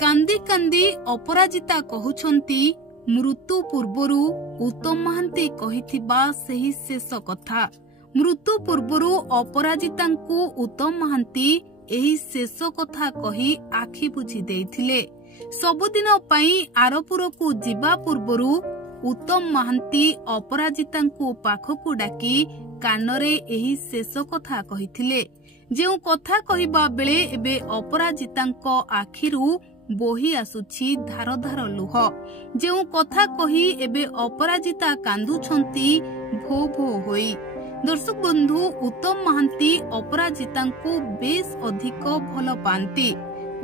କାନ୍ଦି କାନ୍ଦି ଅପରାଜିତା କହୁଛନ୍ତି ମୃତ୍ୟୁ ପୂର୍ବରୁ ଉତ୍ତମ ମହାନ୍ତି କହିଥିବା ସେହି ଶେଷ କଥା। ମୃତ୍ୟୁ ପୂର୍ବରୁ ଅପରାଜିତାଙ୍କୁ ଉତ୍ତମ ମହାନ୍ତି ଏହି ଶେଷ କଥା କହି ଆଖି ବୁଜି ଦେଇଥିଲେ। ସବୁଦିନ ପାଇଁ ଆରପୁରକୁ ଯିବା ପୂର୍ବରୁ ଉତ୍ତମ ମହାନ୍ତି ଅପରାଜିତାଙ୍କୁ ପାଖକୁ ଡାକି କାନରେ ଏହି ଶେଷ କଥା କହିଥିଲେ। ଯେଉଁ କଥା କହିବା ବେଳେ ଏବେ ଅପରାଜିତାଙ୍କ ଆଖିରୁ ବୋହି ଆସୁଛି ଧାର ଧାର ଲୁହ। ଯେଉଁ କଥା କହି ଏବେ ଅପରାଜିତା କାନ୍ଦୁଛନ୍ତି ଭୋ ଭୋ ହୋଇ। ଦର୍ଶକ ବନ୍ଧୁ, ଉତ୍ତମ ମହାନ୍ତି ଅପରାଜିତାଙ୍କୁ ବେଶ ଅଧିକ ଭଲ ପାଆନ୍ତି।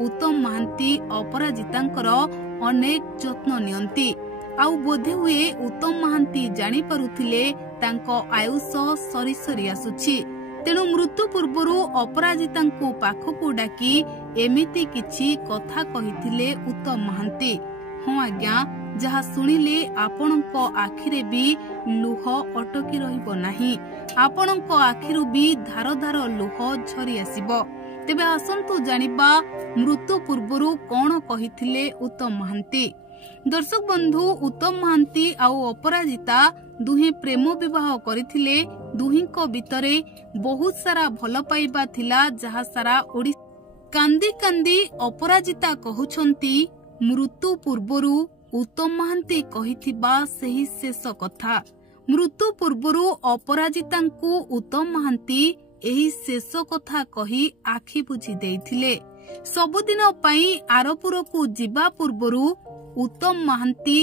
ଉତ୍ତମ ମହାନ୍ତି ଅପରାଜିତାଙ୍କର ଅନେକ ଯତ୍ନ ନିଅନ୍ତି। ଆଉ ବୋଧେ ହୁଏ ଉତ୍ତମ ମହାନ୍ତି ଜାଣିପାରୁଥିଲେ ତାଙ୍କ ଆୟୁଷ ସରି ସରି ଆସୁଛି। ତେଣୁ ମୃତ୍ୟୁ ପୂର୍ବରୁ ଅପରାଜିତାଙ୍କୁ ପାଖକୁ ଡାକି ଏମିତି କିଛି କଥା କହିଥିଲେ ଉତ୍ତମ ମହାନ୍ତି। ହଁ ଆଜ୍ଞା, ଯାହା ଶୁଣିଲେ ଆପଣଙ୍କ ଆଖିରେ ବି ଲୁହ ଅଟକି ରହିବ ନାହିଁ। ଆପଣଙ୍କ ଆଖିରୁ ବି ଧାର ଧାର ଲୁହ ଝରି ଆସିବ। ତେବେ ଆସନ୍ତୁ ଜାଣିବା ମୃତ୍ୟୁ ପୂର୍ବରୁ କଣ କହିଥିଲେ ଉତ୍ତମ ମହାନ୍ତି। ଦର୍ଶକ ବନ୍ଧୁ, ଉତ୍ତମ ମହାନ୍ତି ଆଉ ଅପରାଜିତା ଦୁହେଁ ପ୍ରେମ ବିବାହ କରିଥିଲେ। ଦୁହିଁଙ୍କ ଭିତରେ ବହୁତ ସାରା ଭଲ ପାଇବା ଥିଲା, ଯାହା ସାରା ଓଡ଼ିଶା। କାନ୍ଦି କାନ୍ଦି ଅପରାଜିତା କହୁଛନ୍ତି ମୃତ୍ୟୁ ପୂର୍ବରୁ ଉତ୍ତମ ମହାନ୍ତି କହିଥିବା ସେହି ଶେଷ କଥା। ମୃତ୍ୟୁ ପୂର୍ବରୁ ଅପରାଜିତାଙ୍କୁ ଉତ୍ତମ ମହାନ୍ତି ଏହି ଶେଷ କଥା କହି ଆଖି ବୁଜି ଦେଇଥିଲେ। ସବୁଦିନ ପାଇଁ ଆରପୁରକୁ ଯିବା ପୂର୍ବରୁ ଉତ୍ତମ ମହାନ୍ତି